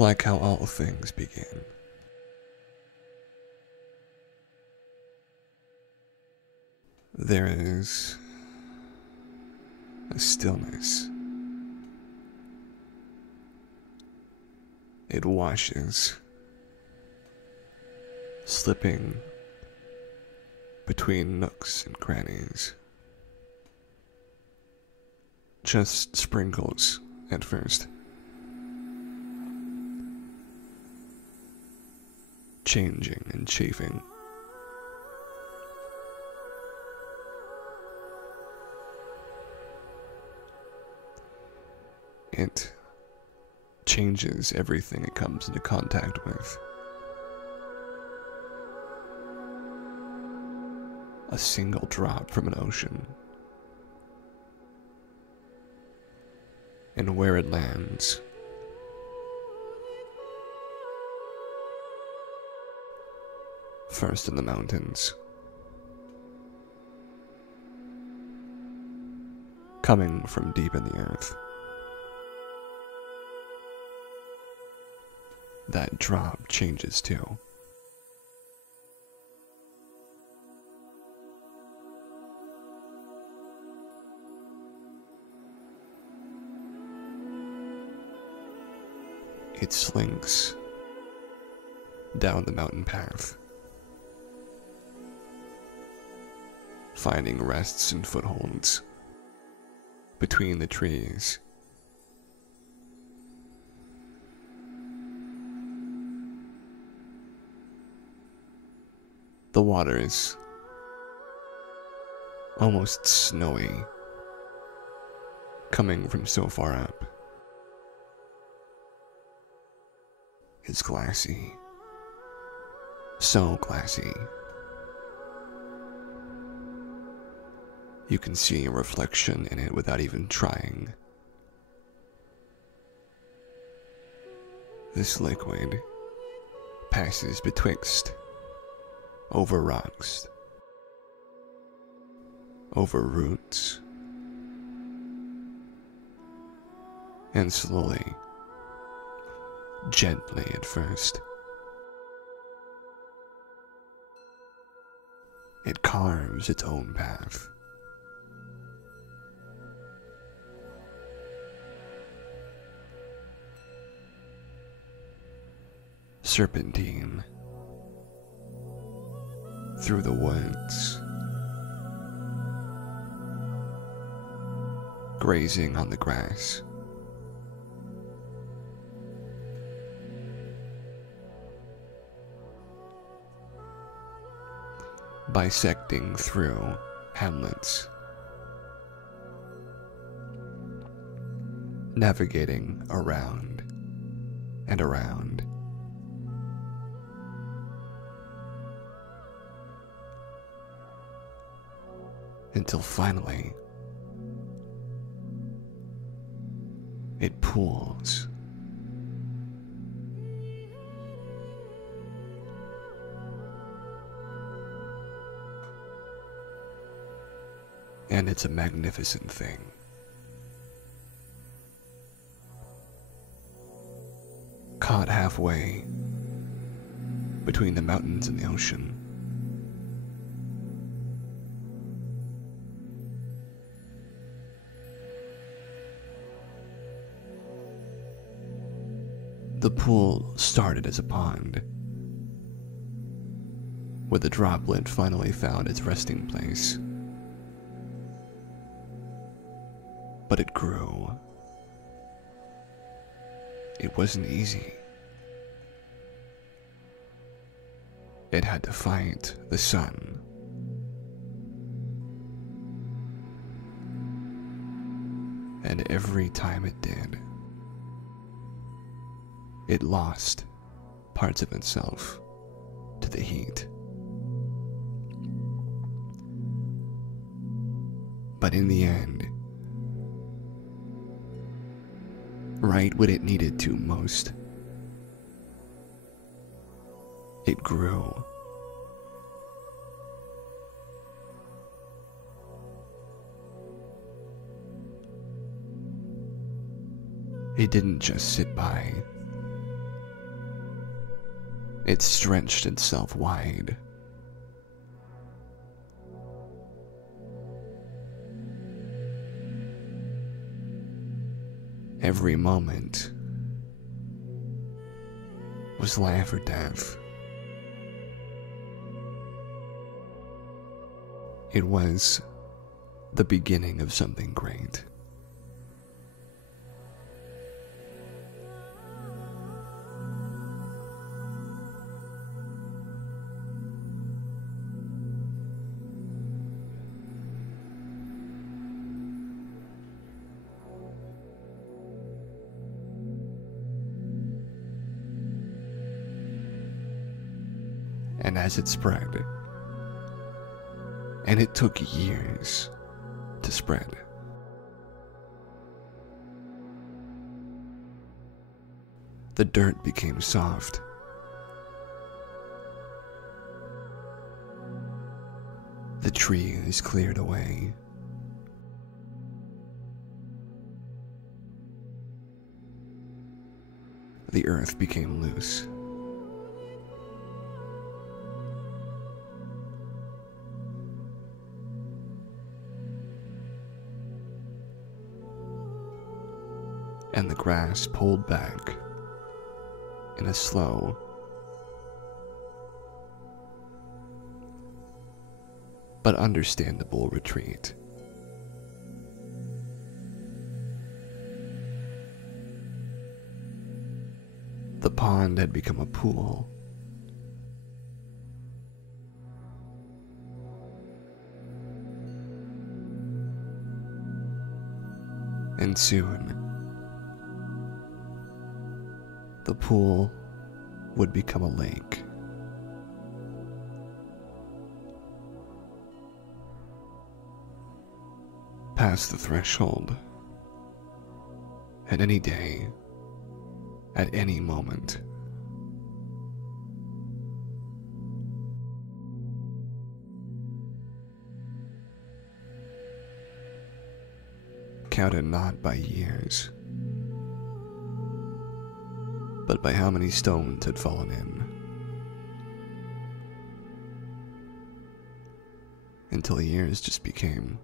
like how all things begin. There is a stillness. It washes, slipping between nooks and crannies. Just sprinkles at first. Changing and chafing. It changes everything it comes into contact with. A single drop from an ocean, and where it lands, first in the mountains, coming from deep in the earth. That drop changes too. It slinks down the mountain path, finding rests and footholds between the trees. The water is almost snowy, coming from so far up. It's glassy, so glassy. You can see a reflection in it without even trying. This liquid passes betwixt, over rocks, over roots, and slowly, gently at first, it carves its own path. Serpentine through the woods, grazing on the grass. Bisecting through hamlets, navigating around and around, until finally it pools. And it's a magnificent thing. Caught halfway between the mountains and the ocean. The pool started as a pond, where the droplet finally found its resting place. But it grew. It wasn't easy. It had to fight the sun. And every time it did, it lost parts of itself to the heat. But in the end, right when it needed to most, it grew. It didn't just sit by It stretched itself wide. Every moment was life or death. It was the beginning of something great. And as it spread, and it took years to spread, the dirt became soft. The trees cleared away. The earth became loose. And the grass pulled back in a slow, but understandable retreat. The pond had become a pool. And soon, the pool would become a lake. Past the threshold, at any day, at any moment. Counted not by years, but by how many stones had fallen in, until the years just became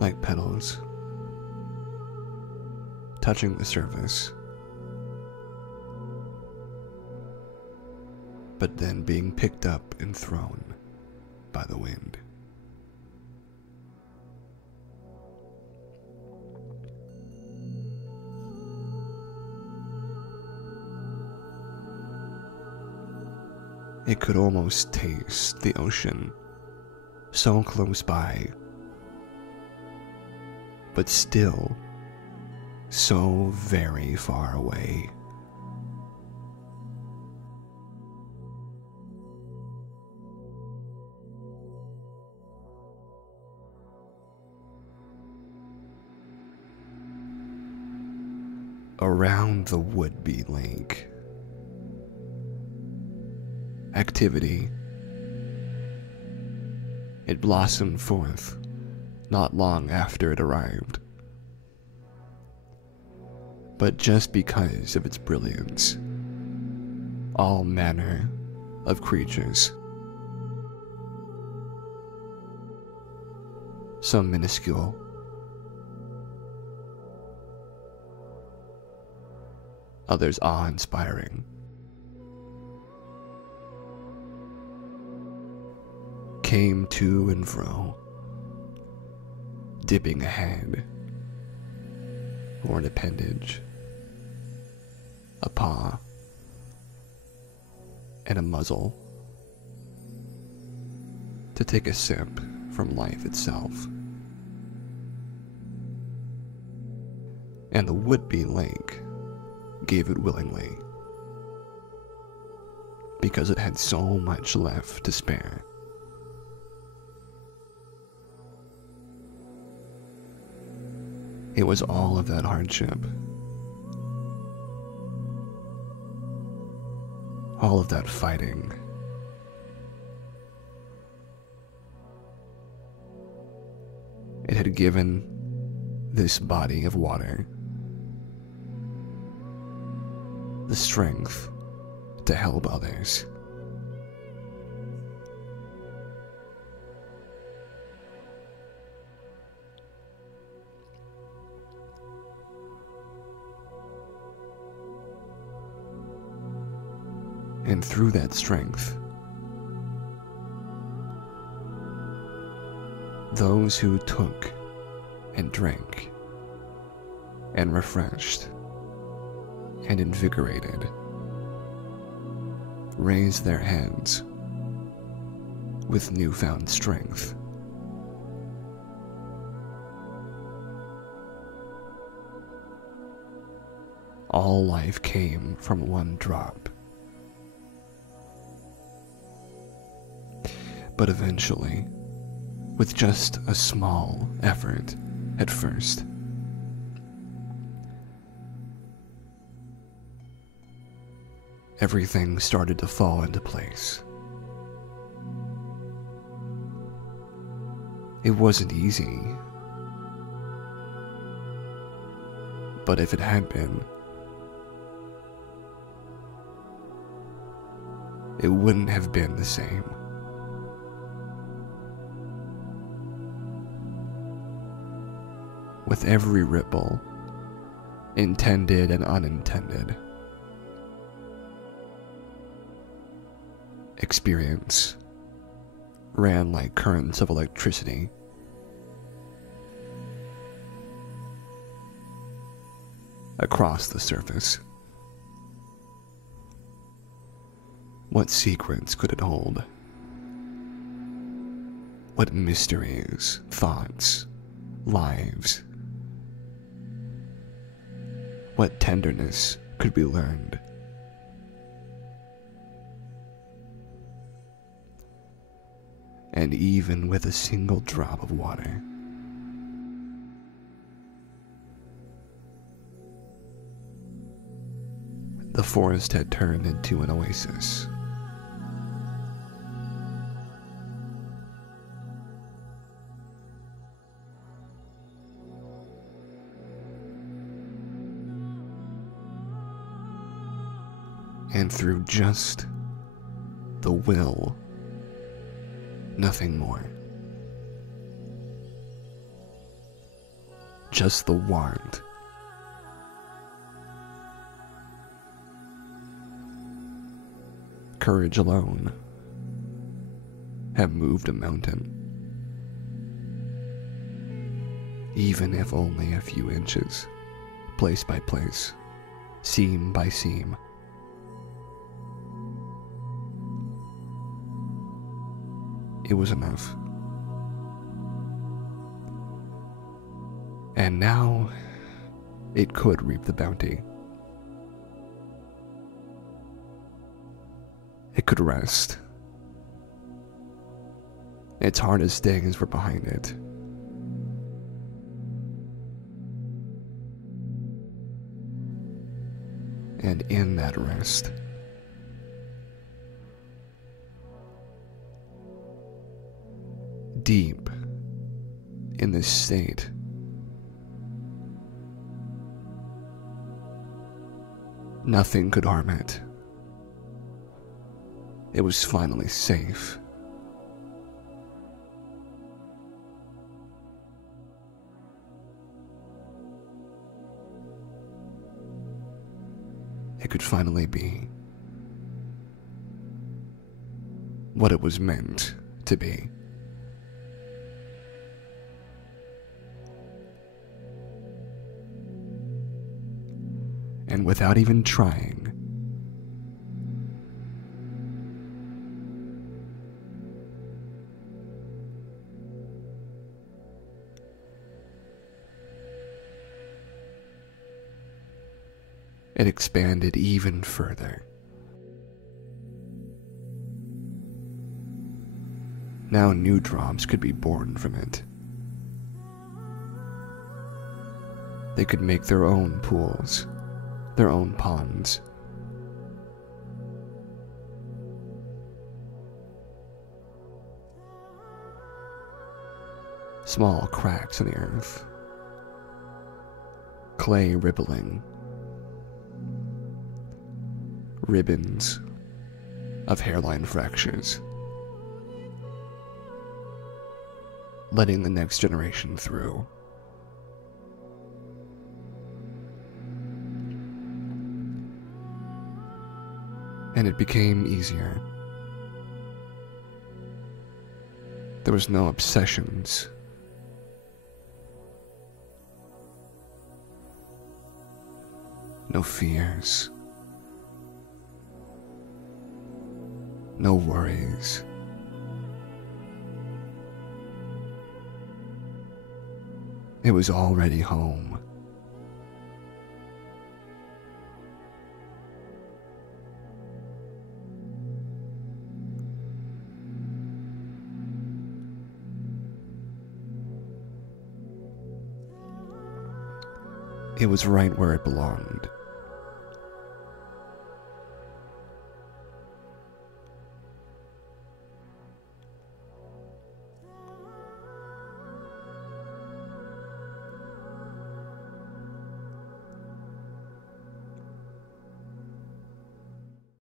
like petals touching the surface, but then being picked up and thrown by the wind. It could almost taste the ocean, so close by, but still so very far away. Around the would-be lake, activity. It blossomed forth not long after it arrived. But just because of its brilliance, all manner of creatures, some minuscule, others awe-inspiring, came to and fro, dipping a head, or an appendage, a paw, and a muzzle, to take a sip from life itself. And the would-be lake gave it willingly, because it had so much left to spare. It was all of that hardship, all of that fighting, it had given this body of water the strength to help others. And through that strength, those who took and drank and refreshed and invigorated raised their heads with newfound strength. All life came from one drop. But eventually, with just a small effort at first, everything started to fall into place. It wasn't easy, but if it had been, it wouldn't have been the same. With every ripple, intended and unintended, experience ran like currents of electricity. Across the surface. What secrets could it hold? What mysteries, thoughts, lives? What tenderness could be learned? And even with a single drop of water, the forest had turned into an oasis. And through just the will, nothing more. Just the want. Courage alone have moved a mountain, even if only a few inches, place by place, seam by seam. It was enough. And now it could reap the bounty. It could rest. Its hardest days were behind it. And in that rest, deep in this state, nothing could harm it. It was finally safe. It could finally be what it was meant to be. And without even trying, it expanded even further. Now new drops could be born from it. They could make their own pools, their own ponds. Small cracks in the earth, clay rippling, ribbons of hairline fractures, letting the next generation through. And it became easier. There was no obsessions. No fears. No worries. It was already home. It was right where it belonged.